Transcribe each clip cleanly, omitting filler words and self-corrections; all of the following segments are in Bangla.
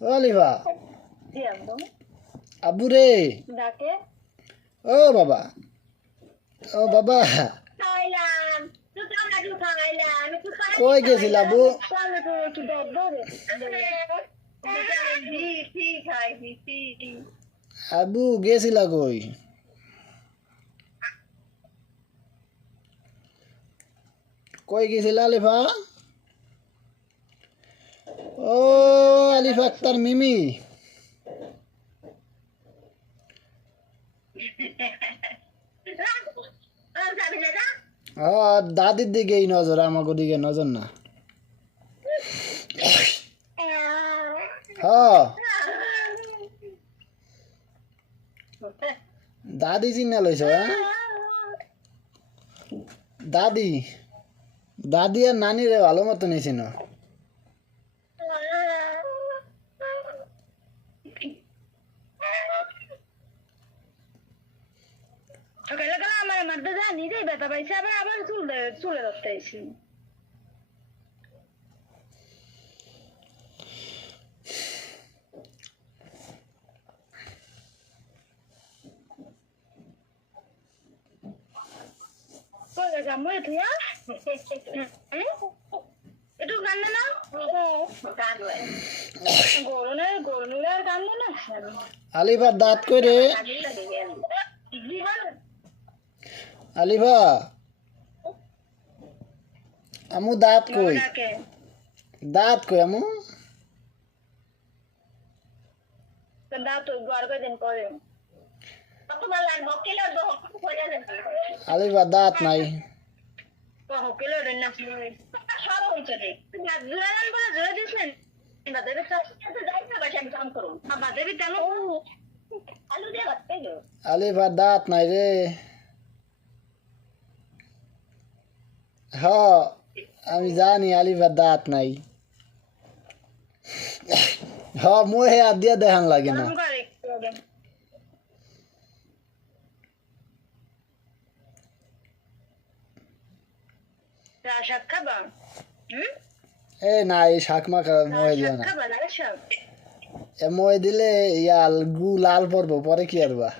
ও আলিফা আব্বু রে ও বাবা ও বাবা কই গেছিল আব্বু আব্বু গেছিলা কই কই গেছিল আলিফা ও আলিফা আক্তার মিমি দাদির দিকেই নজর আমাকে দিকে নজর না দাদি চিন্না লইছ দাদি দাদি আর নানি রে ভালো মতো নিয়েছিল সকালবেলা আমার মারতে যা নিজেই ব্যথা পাইছে আবার আবার চুলে ধরতে আইছি একটু কান্দে না গরমে আর কান্দে না আলিফার দাঁত কই রে আলিফা আমু দাঁত কই আমু দাঁত গড় করে দিন পরে আলিফা দাঁত নাই আলিফা দাঁত নাই রে হ আমি জানি আলিফার দাঁত নাই হ মুহে হাত দিয়া দেখান লাগে না এ না এই শাক মাখা মহে দিও না এ মহে দিলে ইয়াল গু লাল পড়বো পরে কি আরবা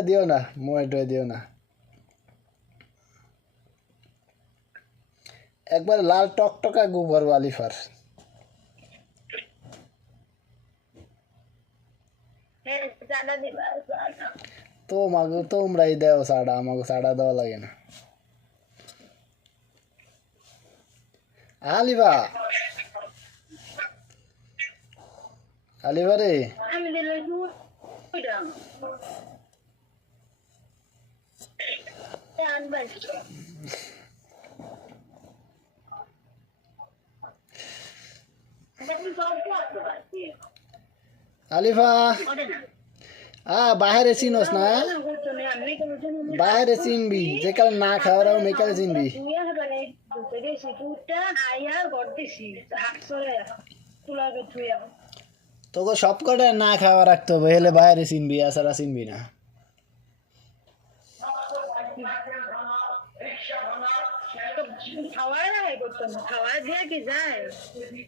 দিও না মহে টয়ে দিও না একবার লাল টকটকা গু পড়বো আলিফার তোমরাই দেও সাড়া আমাকে সাড়া দেওয়া লাগে না আলিফা আলিফা রে আলিফা বাহিরে চিনস না বাহিরে চিনবি যেকালে না খাওয়ার মেকালে চিনবি তোকে সব কটা না খাওয়া রাখতে হবে হেলে বাইরে চিনবি এছাড়া চিনবি না খাওয়া দিয়ে কি যায়